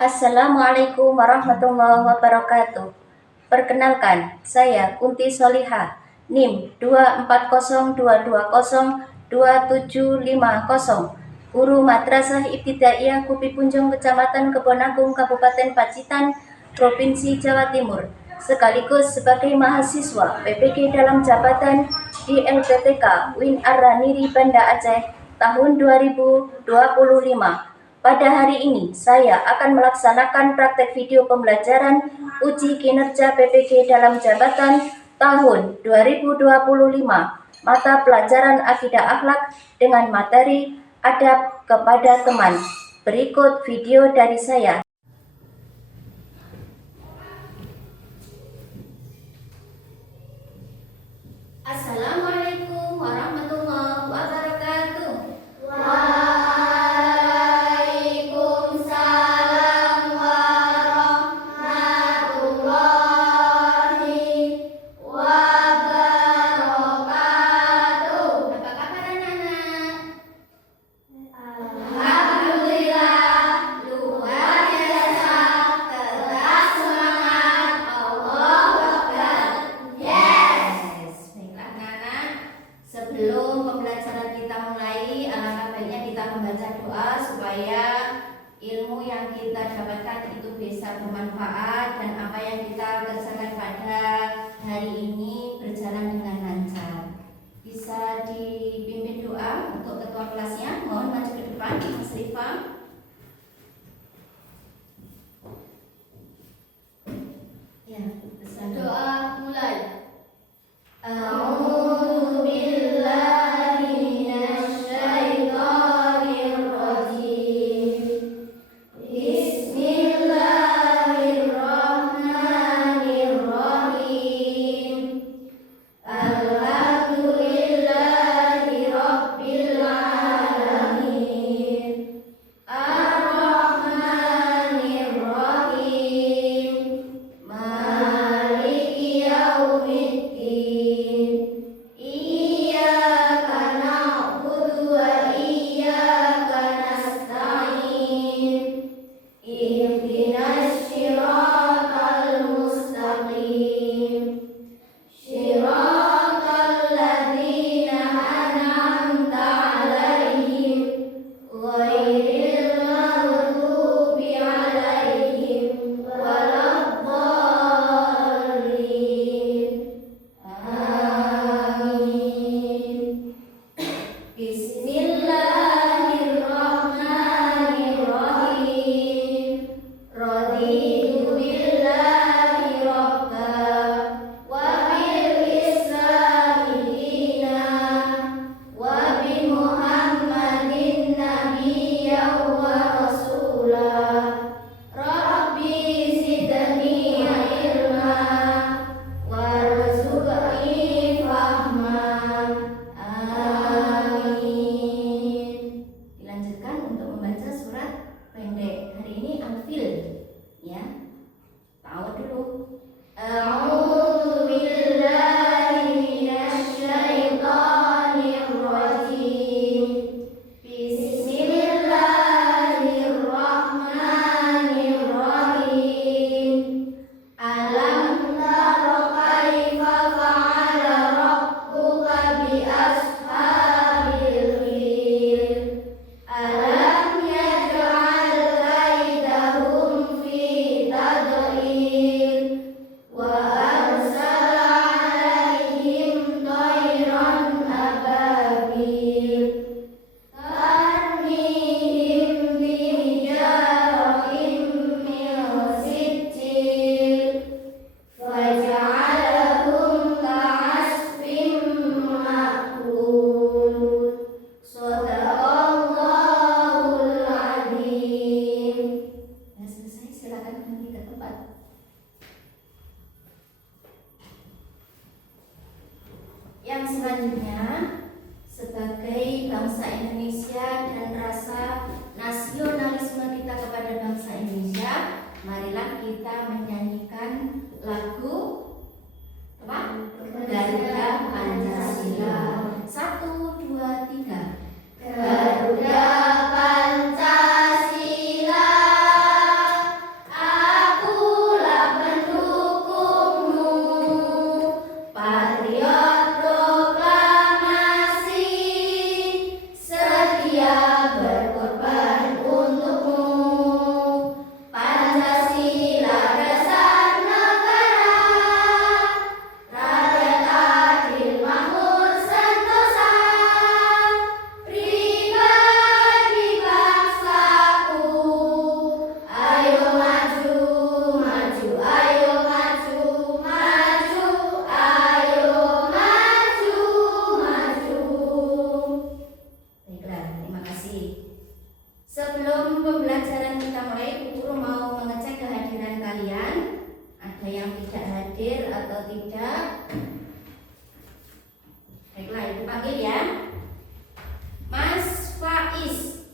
Assalamualaikum warahmatullahi wabarakatuh. Perkenalkan, saya Kunti Soliha, NIM 24022027750, Guru Madrasah Ibtidaiyah Kupi Punjung, Kecamatan Kebonagung, Kabupaten Pacitan, Provinsi Jawa Timur, sekaligus sebagai mahasiswa PPG dalam jabatan di LPTK Win Ar-Raniri Banda Aceh tahun 2025. Pada hari ini, saya akan melaksanakan praktek video pembelajaran uji kinerja PPG dalam jabatan tahun 2025, mata pelajaran Akidah Akhlak dengan materi adab kepada teman. Berikut video dari saya. Assalamualaikum warahmatullahi wabarakatuh. Waalaikumsalam warahmatullahi wabarakatuh. Apa kabar anak-anak? Alhamdulillah, luar biasa, tetap semangat, Allahu Akbar. Yes. Baiklah anak-anak, sebelum pembelajaran kita mulai, alangkah baiknya kita membaca doa supaya ilmu yang kita dapatkan itu bisa bermanfaat dan apa yang kita kerjakan pada hari ini berjalan dengan lancar. Bisa dipimpin doa untuk ketua kelasnya. Mohon maju ke depan, Mas Rifa. Ya, pesan doa mulai. A'udzu billahi minasyaitonir rajim. Bismillahirrahmanirrahim. Alhamdulillahi rabbil alamin. Ar-Rahmanir Rahim. Maliki yaumiddin. Iyyaka na'budu wa iyyaka nasta'in. Ihdinas siratal mustaqim. Siratal ladzina an'amta 'alaihim ghairil maghdubi 'alaihim waladdallin. Amin. Bismillahirrahmanirrahim. Raditu billahi rabba wa bil islami dina wa bi Muhammadin nabiyyan wa rasula. Rabbi zidni ilma warzuqni fahma. Amin. Dilanjutkan untuk membaca surat pendek. Hari ini Anfil, ya. Tahu dulu. A'udzu billahi minasyaitonir rajim. Bismillahirrahmanirrahim. Alam tara kaifa fa'ala rabbuka bi ashabil fil. Alam yaj'al kaidahum fi tadlil wa arsala 'alaihim tayran ababil tarmihim bihijaratin min sijil faj'alahum ka'asfin ma'kul. Shadaqallahul adzim. Ya, selesai, silakan kembali ke tempat. Yang selanjutnya, sebagai bangsa Indonesia dan rasa nasionalisme kita kepada bangsa Indonesia, marilah kita menyanyikan lagu apa? Garuda Pancasila. 1, 2, 3. Garuda Pancasila. Ada yang tidak hadir atau tidak? Baiklah, Ibu panggil ya. Mas Faiz.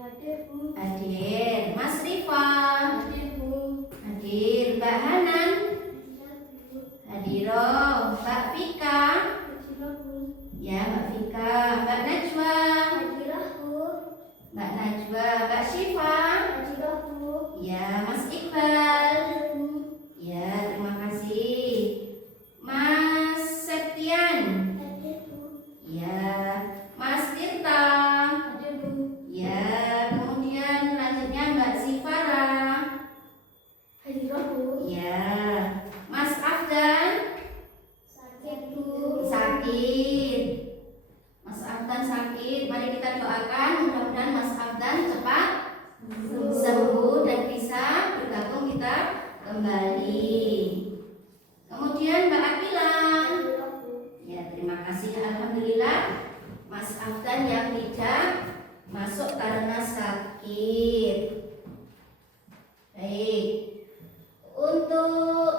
Hadir, Bu. Hadir. Mas Rifa. Hadir, Bu. Hadir. Mbak Hanan. Hadir, Bu. Hadiroh. Mbak Vika. Hadir, Bu. Ya, Mbak Vika. Mbak Najwa. Hadir, Bu. Mbak Najwa. Mbak Syifa. Hadir, Bu. Ya, Mas Iqbal. Hadir, Bu. Ya, terima kasih. Mas Septian. Hadir, Bu. Ya, Mas Tirta. Hadir, Bu. Ya, kemudian lanjutnya Mbak Sifara. Hadir, Bu. Ya, Mas Afdan. Sakit, Bu. Sakit. Mas Afdan sakit. Mari kita doakan mudah-mudahan Mas Afdan cepat sembuh dan bisa bergabung kita kembali. Kemudian Mbak Akila. Hadir, Bu. Ya, terima kasih. Alhamdulillah Mas Afdan yang tidak masuk karena sakit. Baik. Untuk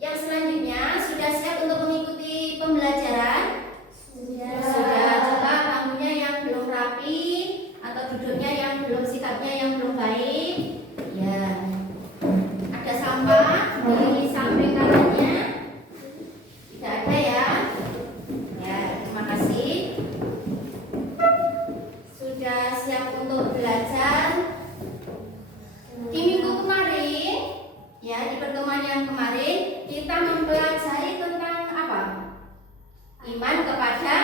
yang selanjutnya sudah siap untuk mengikuti pembelajaran? Sudah. Coba bangkunya yang belum rapi atau duduknya yang belum, sikapnya yang belum baik. Ya. Ada sampah di samping kanannya? Tidak ada ya? Ya, terima kasih. Sudah siap untuk belajar? Di minggu kemarin, ya, di pertemuan yang kemarin kita mempelajari tentang apa? Iman kepada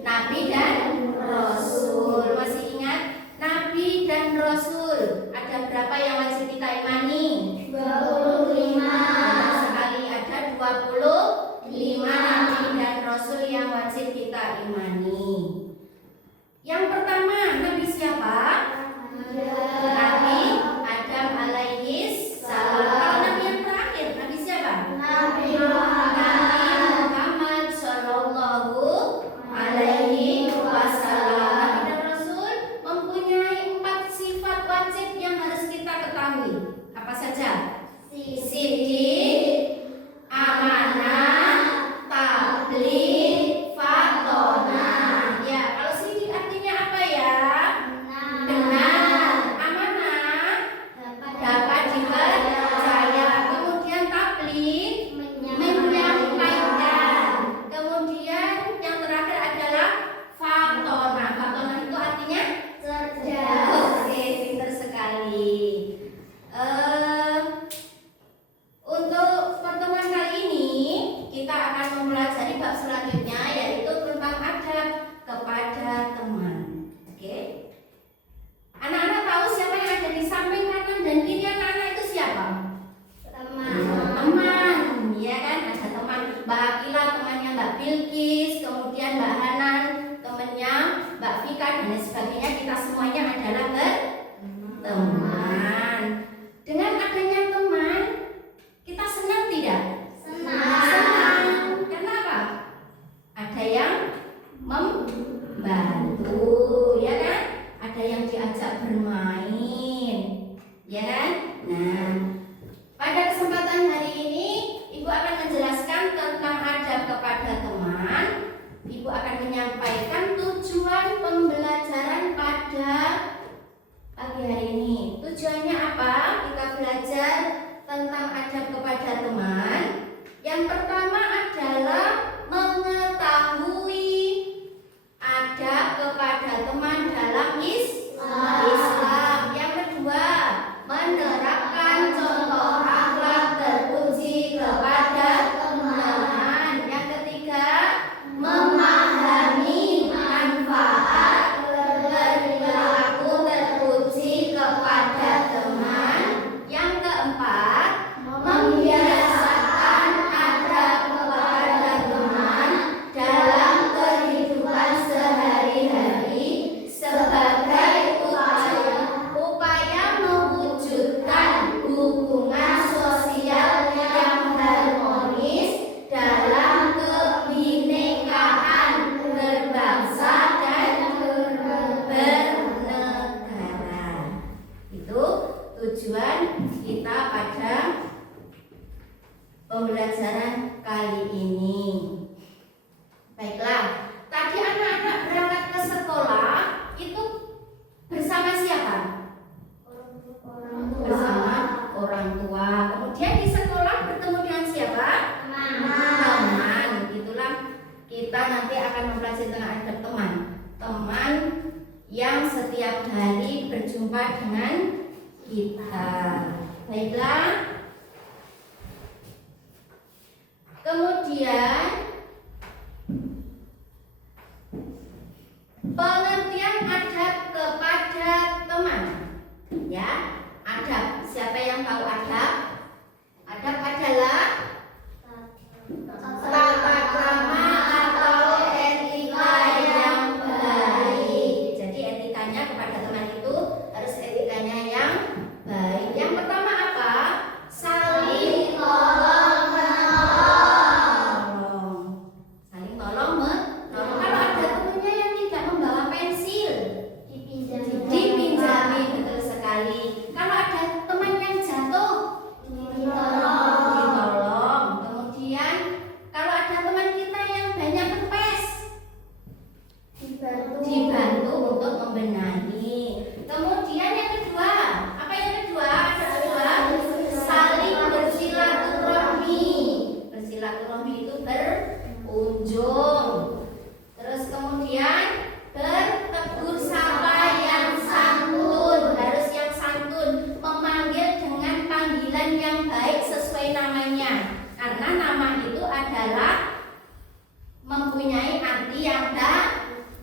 Nabi dan Rasul. Masih ingat Nabi dan Rasul? Ada berapa yang wajib kita imani? 25. Benar sekali, ada 25 Nabi dan Rasul yang wajib kita imani. Yang pertama, Nabi siapa? Nabi Adam alaihis salam. Kalau Nabi yang terakhir, Nabi siapa? Nabi Nabi Muhammad sallallahu alaihi wasallam. Nabi dan Rasul mempunyai 4 sifat wajib yang harus kita ketahui. Apa saja? Siddiq, amanah, tabligh, fatonah. Ya, kalau siddiq artinya apa ya? Benar. Amanah dapat dipercaya. Kemudian tabligh menyampaikan. Kemudian yang terakhir adalah fatonah. Fatonah itu artinya cerdas. oke, pintar sekali. Untuk pertemuan kali ini kita akan mempelajari bab selanjutnya, yaitu tentang adab kepada teman. Oke. Anak-anak tahu siapa yang ada di samping kanan dan kiri anak-anak itu siapa? Teman, ya kan? Ada teman Mbak Akila, temannya Mbak Bilkis, kemudian Mbak Hanan, temannya Mbak Vika, dan lain sebagainya. Kita semuanya adalah teman. Dengan adanya teman, kita senang tidak? Senang. Karena apa? Ada yang membantu, ya kan? Ada yang diajak bermain, ya kan? Nah, pada kesempatan hari ini Ibu akan menjelaskan tentang adab kepada teman. Ibu akan menyampaikan tujuan pembelajaran pada pagi hari ini. Tujuannya apa? Kita belajar tentang adab kepada teman. Yang pertama adalah mengetahui adab kepada teman dalam Islam. Yang kedua, menerapkan pembelajaran kali ini. Baiklah, tadi anak-anak berangkat ke sekolah itu bersama siapa? Bersama orang tua. Kemudian di sekolah bertemu dengan siapa? Teman. Itulah kita nanti akan mempelajari tentang adab teman. Teman yang setiap hari berjumpa dengan kita. Baiklah. Kemudian pengertian adab kepada teman. Ya, adab. Siapa yang tahu adab? Adab adalah tata krama atau etika yang baik. Jadi etikanya kepada teman itu harus etikanya yang baik. Yang pertama apa? Saling tolong menolong. Saling tolong menolong. Kalau ada temannya yang tidak membawa pensil, dipinjami, betul sekali. Kalau ada teman yang jatuh, ditolong. Kemudian kalau ada teman kita yang banyak kempes, dibantu untuk membenahi. Kemudian yang kedua, apa yang kedua? Ada kedua, saling bersilaturahmi. Bersilaturahmi itu berkunjung. Terus kemudian bertegur sapa yang santun, harus yang santun, memanggil dengan panggilan yang baik sesuai namanya. Karena nama itu adalah mempunyai arti yang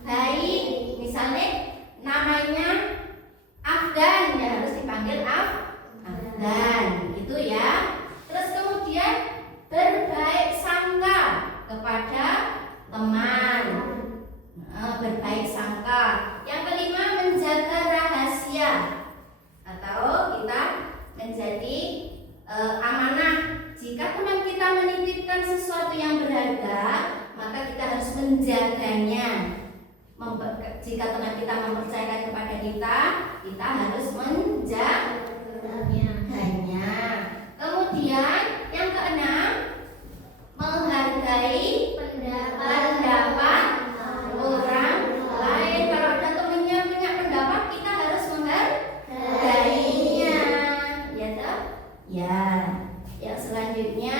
baik. Misalnya namanya Afgan, ya harus dipanggil Afgan, gitu ya. Terus kemudian berbaik sangka kepada teman. Berbaik sangka. Yang kelima, menjaga rahasia atau kita menjadi amanah. Jika teman kita menitipkan sesuatu yang berharga, maka kita harus menjaganya. Jika teman kita mempercayakan kepada kita, kita harus menjaganya. Kemudian yang keenam, menghargai pendapat orang lain. Kalau ada temannya punya pendapat, kita harus menghargainya. Ya toh? Ya. Yang selanjutnya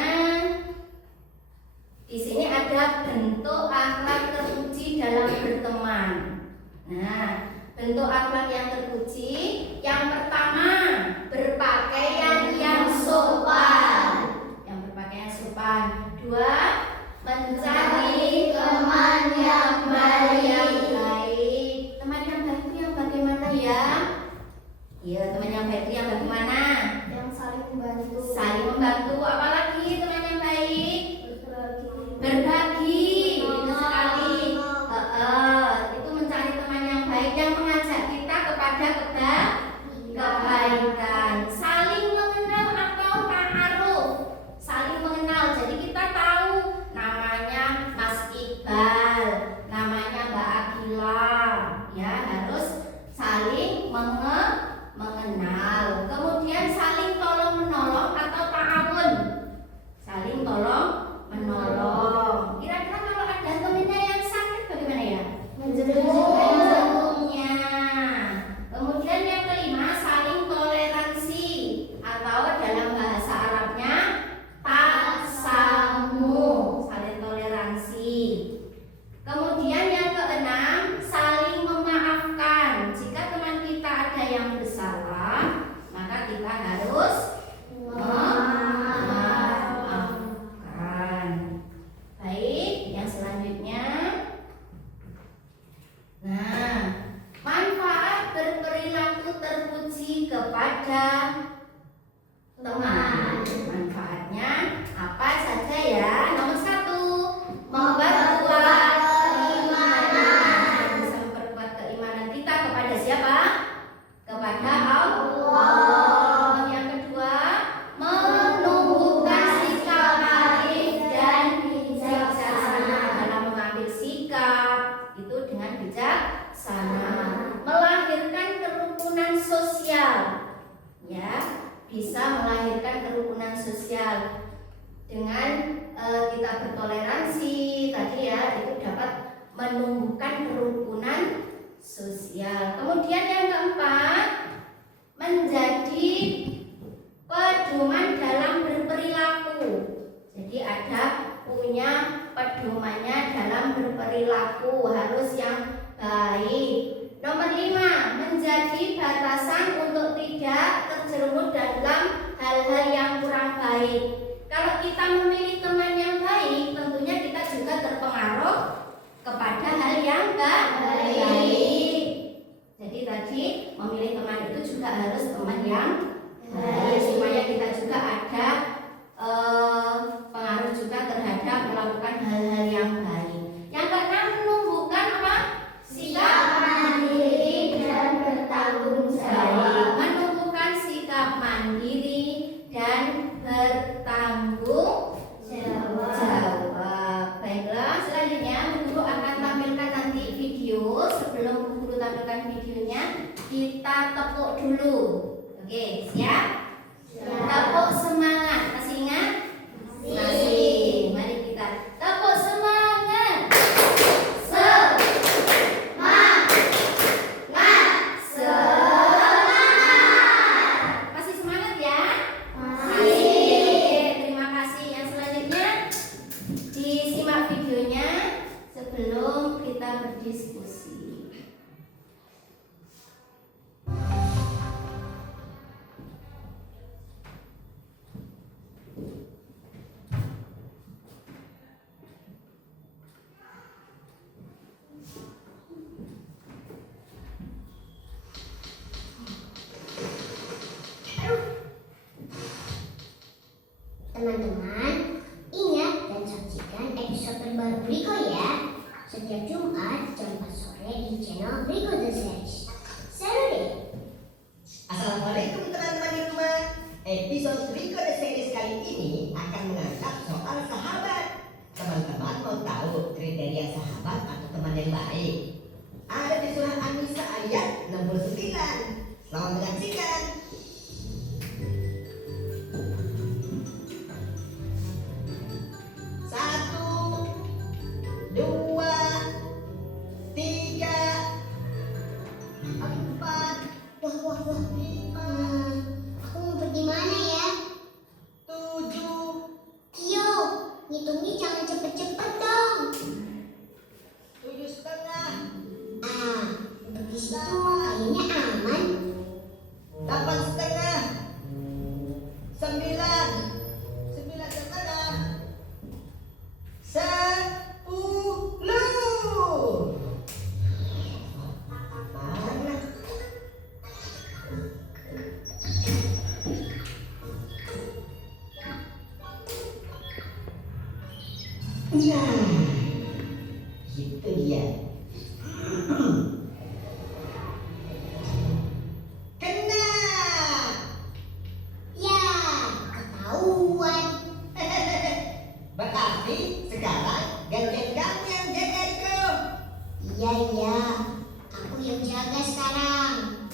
di sini ada bentuk akhlak terpuji dalam berteman. Nah, bentuk akhlak yang terpuji, yang pertama, berpakaian yang sopan. Yang berpakaian sopan. Dua, mencari teman yang baik. Teman yang baik itu yang bagaimana ya? Iya, teman yang baik itu yang bagaimana? Yang saling membantu. Saling membantu. Apalagi teman yang baik? Berbagi. Itu sekali. Itu mencari teman yang baik yang mengajak kita kepada kebaikan. Saling mengenal atau ta'aruf. Saling mengenal. Jadi kita tahu namanya Mas Iqbal, namanya Mbak Akila. Ya, harus saling mengenal. Kemudian saling tolong menolong atau ta'awun. Saling tolong menolong. Kira-kira kalau ada temannya yang sakit bagaimana ya? Menjenguknya. Kemudian yang kelima, saling toleransi atau dalam bahasa Arabnya tasamu, saling toleransi. Kemudian yang keenam, saling memaafkan. Jika teman kita ada yang bersalah, maka kita harus memaafkan. Baik, yang selanjutnya. Nah, manfaat berperilaku terpuji kepada teman. Manfaatnya apa saja ya? Nomor satu, memperkuat keimanan. Bisa memperkuat keimanan kita kepada siapa? Kepada Allah. Yang kedua, menumbuhkan sikap arif dan bijaksana dalam mengambil sikap itu dengan bijaksana. Melahirkan kerukunan sosial, ya, bisa melahirkan kerukunan sosial. Dengan kita bertoleransi tadi ya, itu dapat menumbuhkan kerukunan sosial. Kemudian yang keempat, menjadi pedoman dalam berperilaku. Jadi ada punya pedomannya dalam berperilaku, harus yang baik. Nomor 5, menjadi batasan untuk tidak terjerumus dalam hal-hal yang kurang baik. Kalau kita memilih teman yang baik, tentunya kita juga terpengaruh kepada hal yang baik. Jadi tadi memilih teman itu juga harus teman yang baik, supaya kita juga ada pengaruh juga terhadap melakukan hal-hal yang baik. Yang keenam, menumbuhkan apa? Sikap mandiri dan bertanggung jawab. Menumbuhkan sikap mandiri dan bertanggung jawab. Baiklah, selanjutnya Bu Guru akan tampilkan nanti video. Sebelum Bu Guru tampilkan videonya, kita tepuk dulu. Oke, siap? Tepuk semangat. Masih ingat? Masih. Mari kita tepuk semangat. Semangat. Semangat. Masih semangat ya? Masih. Terima kasih. Yang selanjutnya disimak videonya sebelum kita berdiskusi. Teman-teman, ingat dan saksikan episode terbaru Riko ya. Setiap Jumat jam 4 sore di channel Riko The Series. Seru deh. Assalamualaikum teman-teman di rumah. Episode Riko The Series kali ini akan mengangkat soal sahabat. Teman-teman mau tahu kriteria sahabat atau teman yang baik? Ada di surah An-Nisa ayat 69. Selamat menyaksikan. Satu, dua, tiga, empat, Wah. lima, Aku ngumpet di mana ya? 7, Kyo, ngitungnya jangan cepet-cepet dong. 7,5, Untuk di situ kayaknya aman. 8,5, 9, 9,5, 10. Mana? Nah, itu dia. Kena. Ya, ketahuan. Berarti sekarang gantian kamu yang jaga Riko. Iya, aku yang jaga sekarang.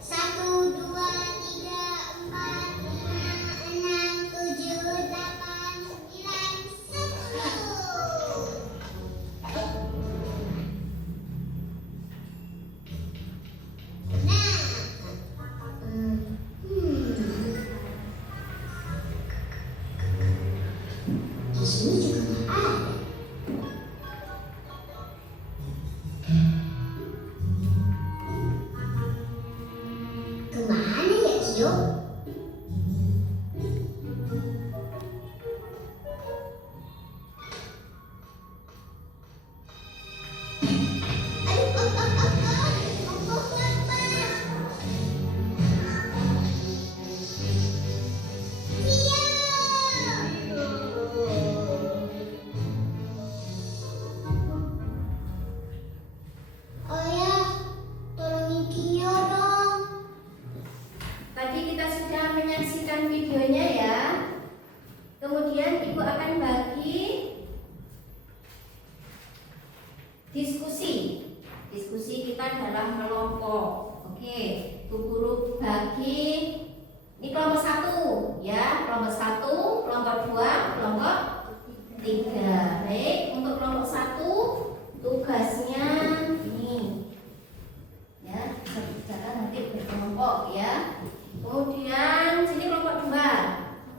1, 2, 3, 4, 5, 6, 7, 8, 9, 10. Nah, di sini juga nggak ada. Kemana ya Kyo? Ayah, tolongin Kyo dong. Tadi kita sudah menyaksikan videonya ya. Kemudian Ibu akan bagi diskusi kita dalam kelompok. Oke, Bu Guru bagi ini kelompok 1. kelompok ya. Kemudian sini kelompok 2.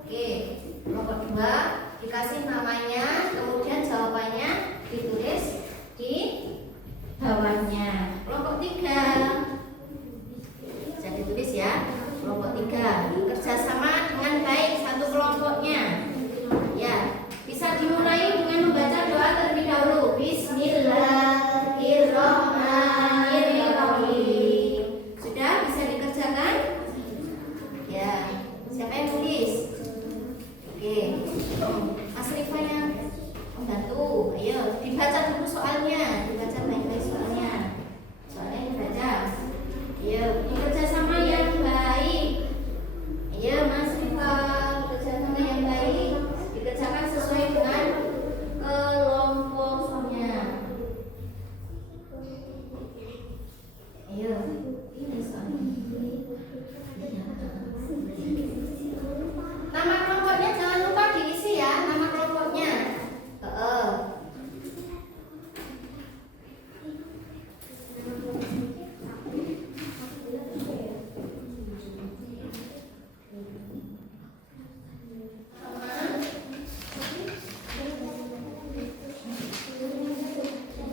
Oke, kelompok 2 dikasih namanya, kemudian jawabannya ditulis di bawahnya. Kelompok 3 bisa ditulis ya. Kelompok 3 kerjasama dengan baik satu kelompoknya. Ya, bisa dimulai dengan membaca doa terlebih dahulu. Bismillahirrahmanirrahim. Sudah bisa dikerjakan? Ya, siapa yang tulis? Oke, Mas Rifa yang membantu. Ayo, dibaca dulu soalnya, dibaca baik-baik soalnya. Soalnya dibaca. Ayo, bekerja sama yang baik. Ayo, Mas Rifa, bekerja sama yang baik. Dikerjakan sesuai dengan kelompoknya. Ayo, ini soalnya. Nama kelompoknya jangan lupa diisi ya, nama kelompoknya.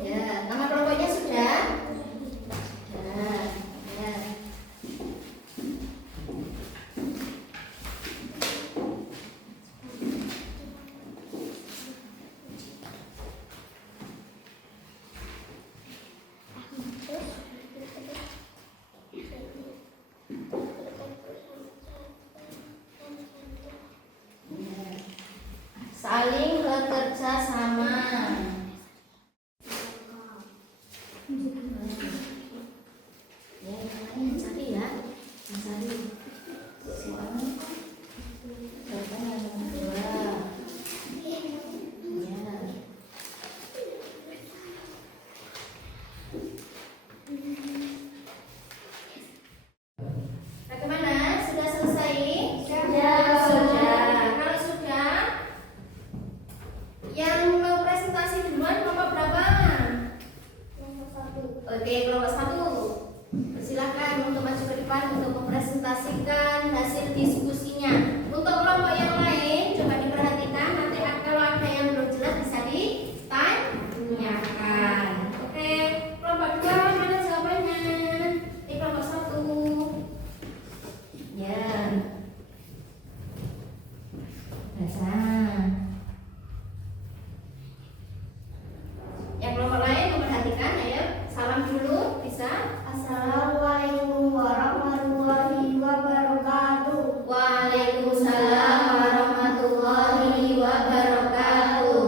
Ya, nama kelompoknya sudah. Nah, ya. Saling bekerja sama. Ya, yang cari ya, yang cari. Soalnya jawaban yang kedua. Ya. Bagaimana? Sudah selesai? Sudah. Kalau sudah, yang mau presentasi duluan kelompok berapa? Oke, kelompok 1. Silakan untuk maju ke depan untuk mempresentasikan hasil diskusinya. Untuk kelompok yang lain, coba diperhatikan. Nanti kalau ada yang belum jelas bisa ditanyakan. Oke, kelompok 2 mana jawabannya? Di kelompok 1. Ya. Baca. Yang kelompok lain memperhatikan, ayo salam dulu bisa. Assalamualaikum warahmatullahi wabarakatuh. Waalaikumsalam warahmatullahi wabarakatuh.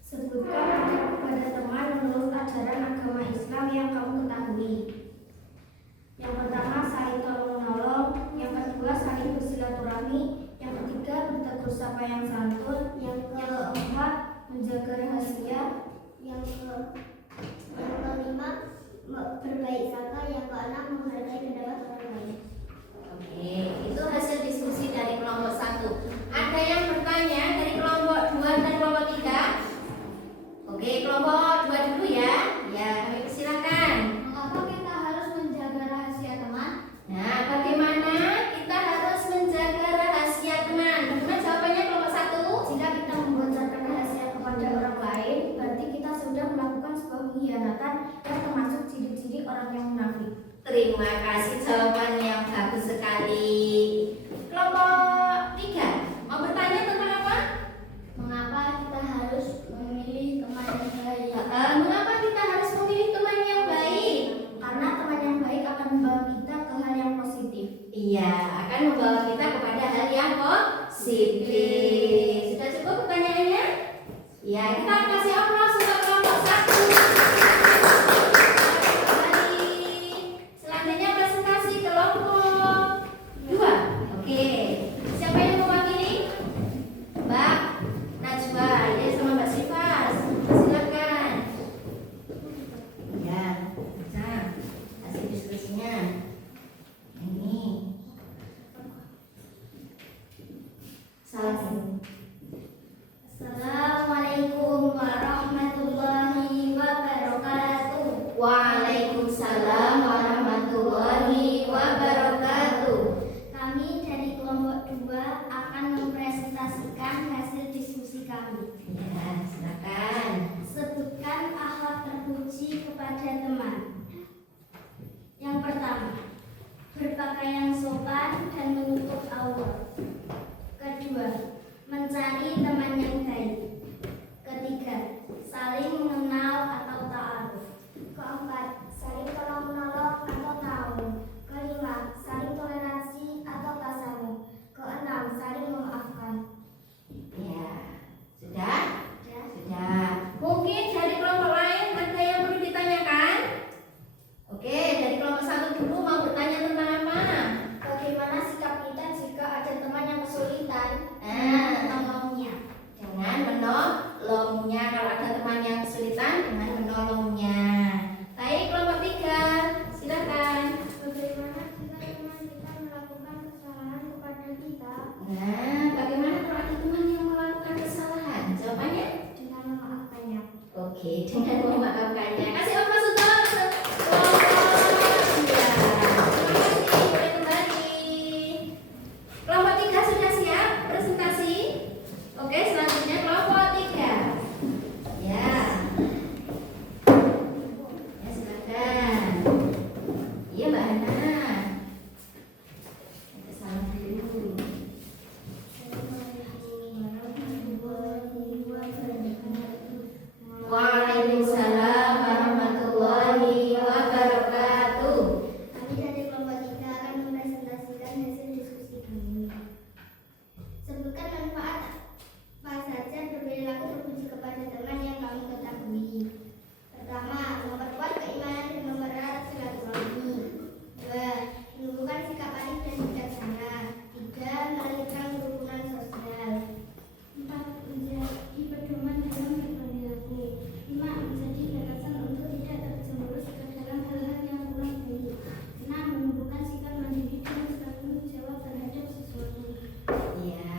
Sebutkan kepada teman menurut ajaran agama Islam yang kamu ketahui. Yang pertama, saling tolong menolong. Yang kedua, saling bersilaturahmi. Yang ketiga, bertegur sapa yang santun. Yang keempat, menjaga rahasia. Yang kelima, berbaik sangka. Yang keenam, menghargai pendapat orang lain. Oke, itu hasil diskusi dari kelompok 1. Ada yang bertanya dari kelompok 2 dan kelompok 3? Oke, kelompok 2 dulu ya. Ya, kami persilakan. Mengapa kita harus menjaga rahasia teman? Nah, bagaimana kita harus menjaga rahasia teman? Bagaimana jawabannya kelompok 1? Jika kita membocorkan rahasia kepada orang lain, berarti kita sudah melakukan sebuah pengkhianatan yang termasuk ciri-ciri orang yang munafik. Terima kasih, jawaban yang bagus sekali. Kelompok 3 mau bertanya tentang apa? Mengapa kita harus memilih teman yang baik? Mengapa kita harus memilih teman yang baik? Karena teman yang baik akan membawa kita ke hal yang positif. Iya, akan membawa kita kepada hal yang positif. Sudah cukup pertanyaannya? Ya, kita kasih aplaus untuk kelompok 1. Selanjutnya presentasi kelompok kepada teman. Yang pertama, berpakaian sopan dan menutup aurat. Kedua, mencari teman yang baik. Ketiga, saling mengenal atau ta'aruf. Keempat, saling tolong menolong atau ta'awun. Kelima, saling toleransi atau tasamuh. Keenam, saling memaafkan. Ya, sudah? Ya. Sudah. Mungkin dari kelompok lain ada yang perlu ditanyakan? Oke, dari kelompok satu dulu mau bertanya tentang apa? Bagaimana sikap kita jika ada teman yang kesulitan? Menolongnya. Dengan menolongnya. Kalau ada teman yang kesulitan, dengan menolongnya. Baik, kelompok 3, silakan. Bagaimana jika teman kita melakukan kesalahan kepada kita? Nah, bagaimana kalau ada teman yang melakukan kesalahan? Jawabannya? Dengan memaafkannya. Oke, dengan memaafkannya. Kasih Om Mas untuk kelompok 2. Terima kasih, boleh kembali. Kelompok 3 sudah siap presentasi? Oke, selanjutnya kelompok 3. Ya. Ya, silakan. Iya, Mbak Hana. Kita salam dulu. Waalaikumsalam warahmatullahi wabarakatuh. Kami dari kelompok 3 akan mempresentasikan hasil diskusi kami. Sebutkan manfaat apa saja berperilaku terpuji kepada teman yang kamu ketahui. Pertama, memperkuat keimanan dan mempererat silaturahmi. 2. Menumbuhkan sikap adil dan bijaksana. 3. Melahirkan kerukunan sosial. 4. Menjadi pedoman dalam berperilaku. 5. Menjadi gagasan untuk tidak terjerumus ke dalam hal-hal yang kurang baik. 6. Menumbuhkan sikap mandiri dan bertanggung jawab terhadap sesuatu. Ya.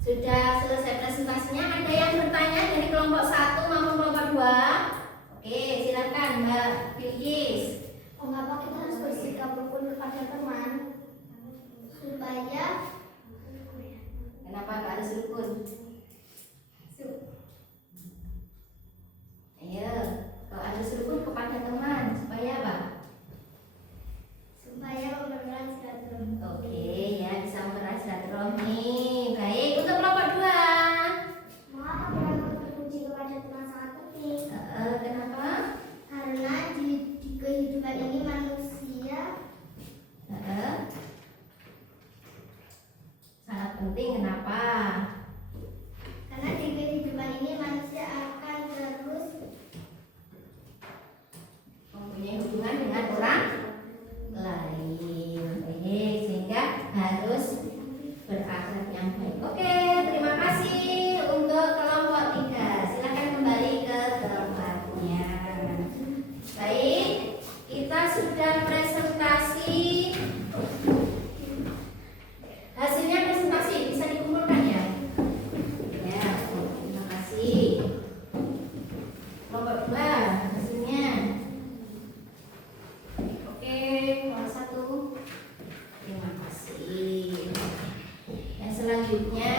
Sudah selesai presentasinya. Ada yang bertanya dari kelompok 1 maupun kelompok 2? Oke, silakan Mbak Bilkis. Mengapa kita harus bersikap rukun kepada teman? Supaya Kenapa nggak harus rukun? Ayo, kalau harus rukun kepada teman supaya apa? supaya mempererat silaturahmi. Oke, ya bisa mempererat silaturahmi. Baik, untuk kelompok 2. Mengapa perilaku terpuji kepada teman sangat penting? Kenapa? Karena di kehidupan ini manusia Sangat penting. Kenapa? karena di kehidupan ini manusia akan terus Mempunyai hubungan dengan orang lain. Baik, sehingga harus berakhlak yang baik. Oke, terima kasih untuk kelompok 3. Silakan kembali ke tempatnya. Baik, kita sudah presentasi. Hasilnya presentasi bisa dikumpulkan ya? Ya, terima kasih. Kelompok 2 hasilnya. Oke, kelompok 1. Terima kasih. Yang selanjutnya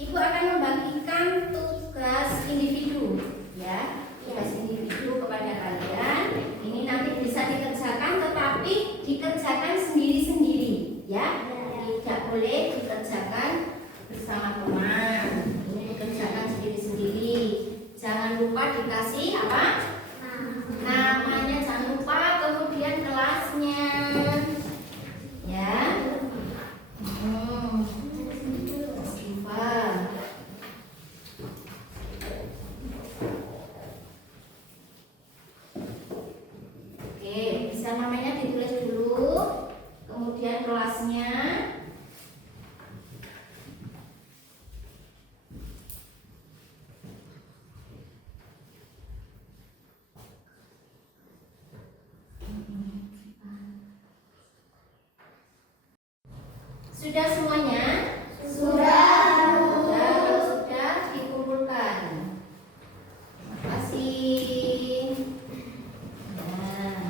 Ibu akan membagikan tugas individu, ya, tugas individu kepada kalian. Ini nanti bisa dikerjakan, tetapi dikerjakan sendiri-sendiri, ya. Tidak boleh dikerjakan bersama teman. Ini dikerjakan sendiri-sendiri. Jangan lupa dikasih apa? Namanya jangan lupa, kemudian kelasnya, ya. Lupa. Oke, bisa namanya ditulis dulu, kemudian kelasnya. Sudah semuanya? Sudah. Kalau sudah dikumpulkan. Terima kasih. Nah.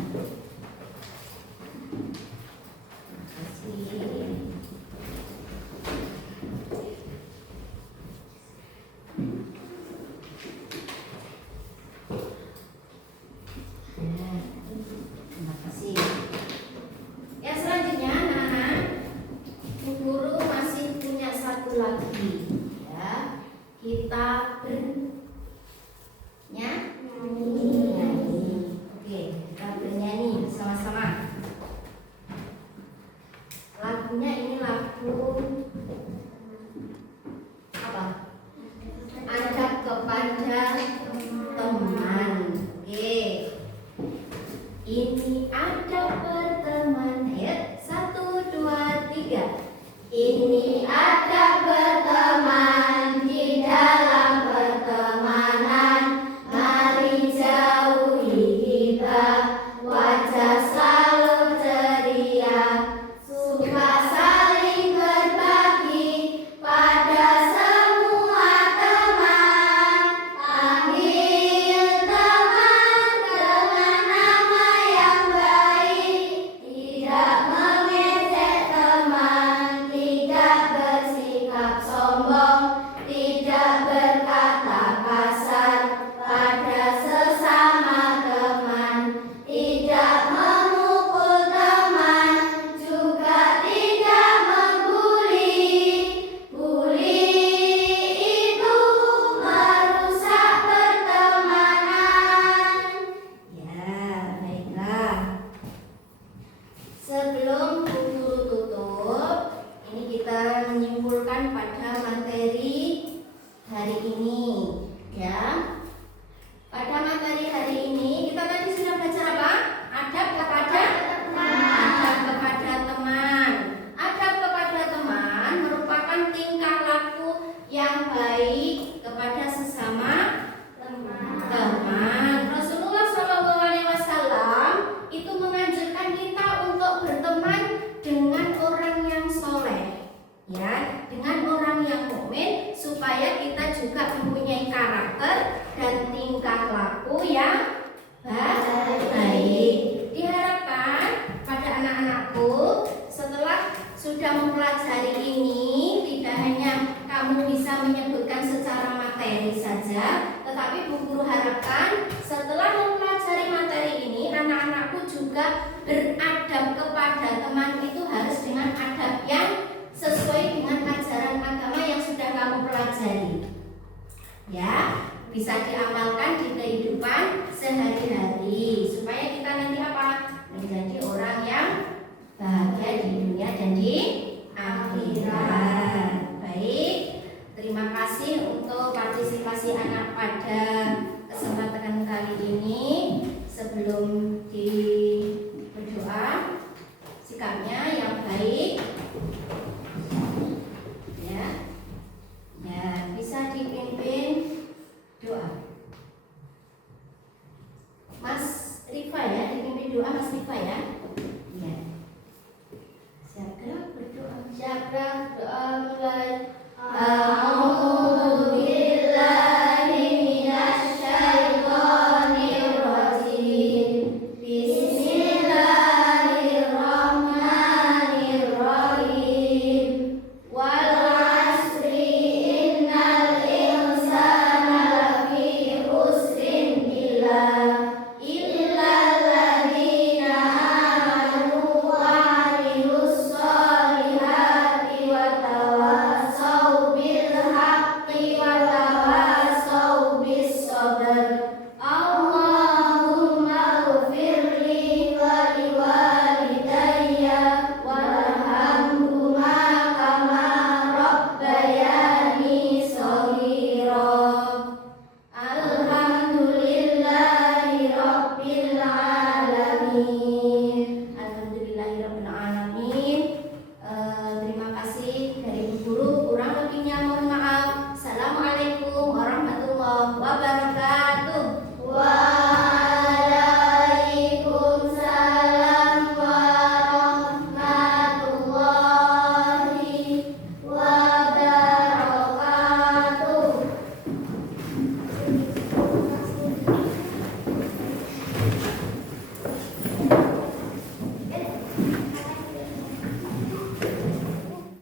doa Mas Diva ya.